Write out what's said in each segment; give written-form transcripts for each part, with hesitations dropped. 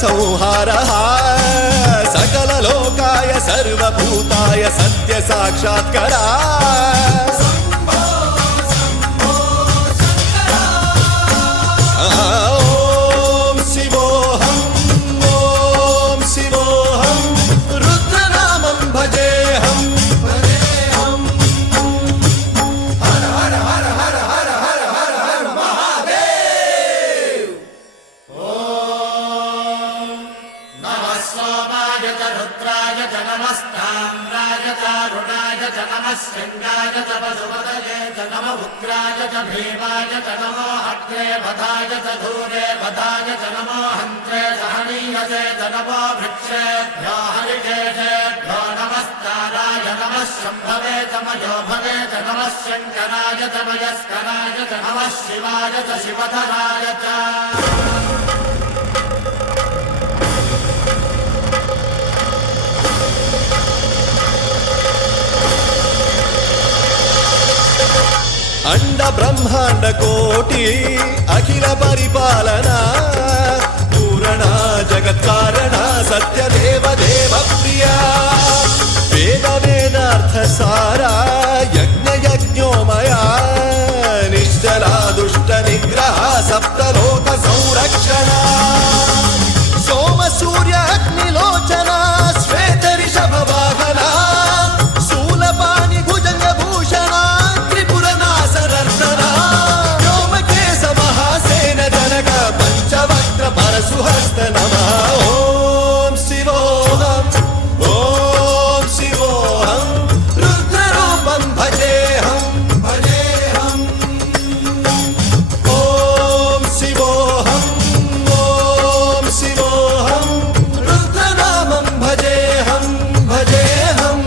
संहारः सकललोकाय सर्वभूताय सत्य साक्षात्करा ओम शिवोऽहम् ओम शिवोऽहम् रुद्रनामं भजेऽहम् हर हर हर हर हर हर हर हर महादेव। ओम नमः सोमाय च रुद्राय च नमस्ताम्राय च रुणाय च नमः शृङ्गाय च पशुपतये च नमः उग्राय च भीमाय च नमो अग्रे वधाय च धूरे वधाय च नमो हन्त्रे सहनीयसे च नमो वृक्षेभ्यो हरिकेशेभ्यो नमस्काराय नमः शम्भवे च मयोभवे च नमः शङ्कराय च मयस्कराय च नमः शिवाय च शिवधराय च। अंड ब्रह्मांड कोटि अखिल परिपालना पूरणा जगत्कारणा सत्यदेव देव प्रिया वेद वेदार्थ सारा यज्ञ यज्ञोमया निश्चला दुष्ट निग्रह सप्तलोक संरक्षणा सोम नमः ॐ शिवोऽहम् ॐ शिवोऽहं रुद्ररूपं भजेऽहं भजेऽहम् ॐ शिवोऽहं रुद्रनामं भजेऽहं भजेऽहम्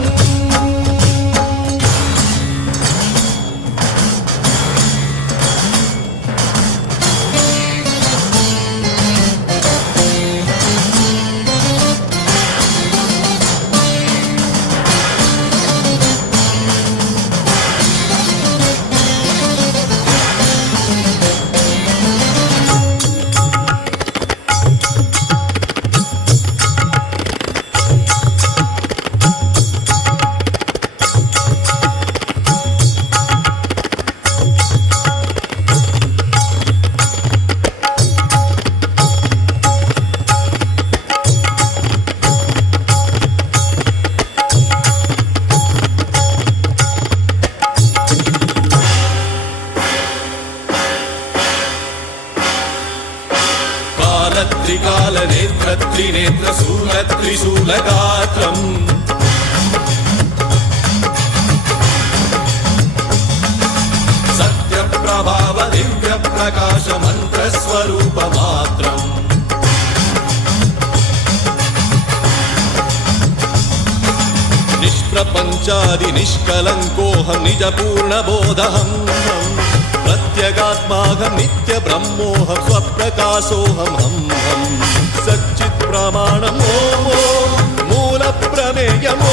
त्रिनेत्रशूलगात्रम् सत्यप्रभाव दिव्यप्रकाश मन्त्रस्वरूपमात्रम् निष्प्रपञ्चादि निष्कलङ्कोऽहं निजपूर्णबोधहम् प्रत्यगात्माहं नित्यब्रह्मोऽहं स्वप्रकाशोऽहं हं सच्चित् प्रमाणम् ॐ मूलप्रमेयम्